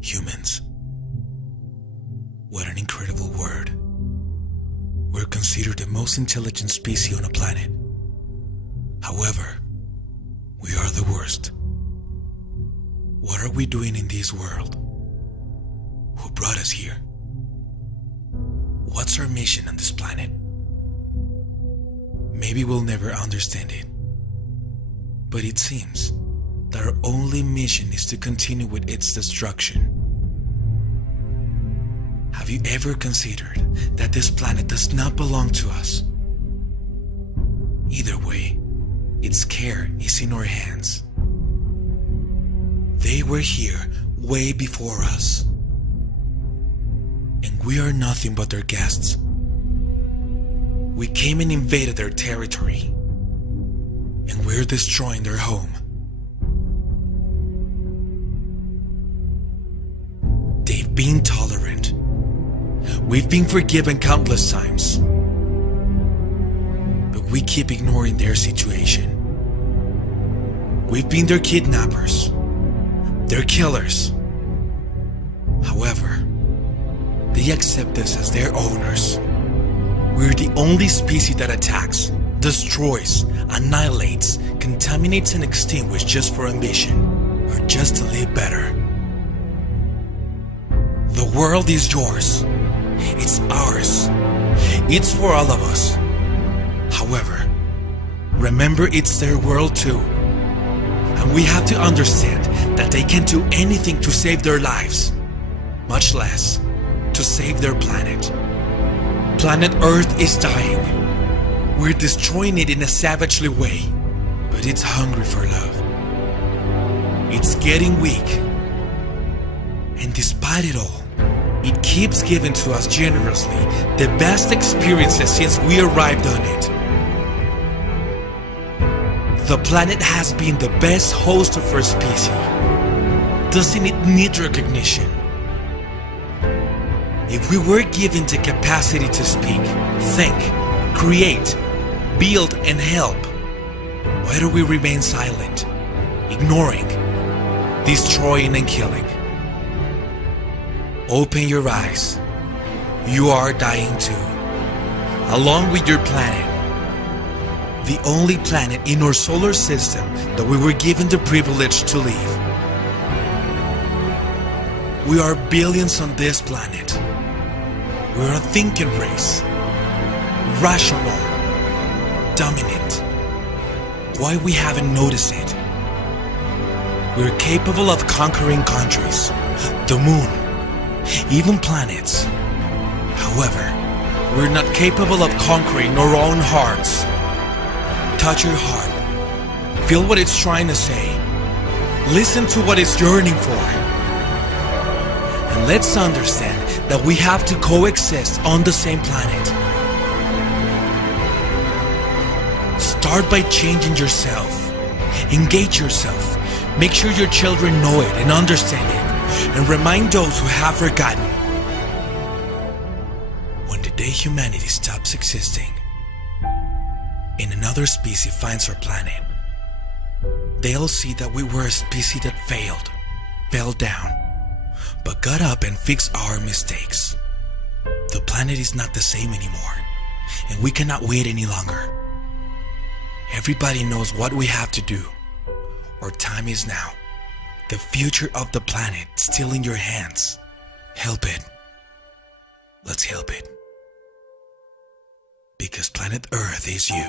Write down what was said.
Humans. What an incredible word. We're considered the most intelligent species on the planet. However, we are the worst. What are we doing in this world? Who brought us here? What's our mission on this planet? Maybe we'll never understand it. But it seems that our only mission is to continue with its destruction. Have you ever considered that this planet does not belong to us? Either way, its care is in our hands. They were here way before us, and we are nothing but their guests. We came and invaded their territory, and we're destroying their home. They've been tolerant. We've been forgiven countless times, but we keep ignoring their situation. We've been their kidnappers, their killers. However, they accept us as their owners. We're the only species that attacks, destroys, annihilates, contaminates and extinguishes just for ambition, or just to live better. The world is yours. It's ours. It's for all of us. However, remember it's their world too. And we have to understand that they can't do anything to save their lives, much less to save their planet. Planet Earth is dying. We're destroying it in a savagely way, but it's hungry for love. It's getting weak. And despite it all, it keeps giving to us generously the best experiences since we arrived on it. The planet has been the best host of our species. Doesn't it need recognition? If we were given the capacity to speak, think, create, build and help, why do we remain silent, ignoring, destroying and killing? Open your eyes. You are dying too, along with your planet. The only planet in our solar system that we were given the privilege to live. We are billions on this planet. We're a thinking race. Rational. Dominant. Why we haven't noticed it? We're capable of conquering countries, the moon, even planets. However, we're not capable of conquering our own hearts. Touch your heart. Feel what it's trying to say. Listen to what it's yearning for. And let's understand that we have to coexist on the same planet. Start by changing yourself. Engage yourself. Make sure your children know it and understand it. And remind those who have forgotten. When the day humanity stops existing and another species finds our planet, they'll see that we were a species that failed, fell down, but got up and fixed our mistakes. The planet is not the same anymore, and we cannot wait any longer. Everybody knows what we have to do. Our time is now. The future of the planet is still in your hands. Help it. Let's help it. Because planet Earth is you.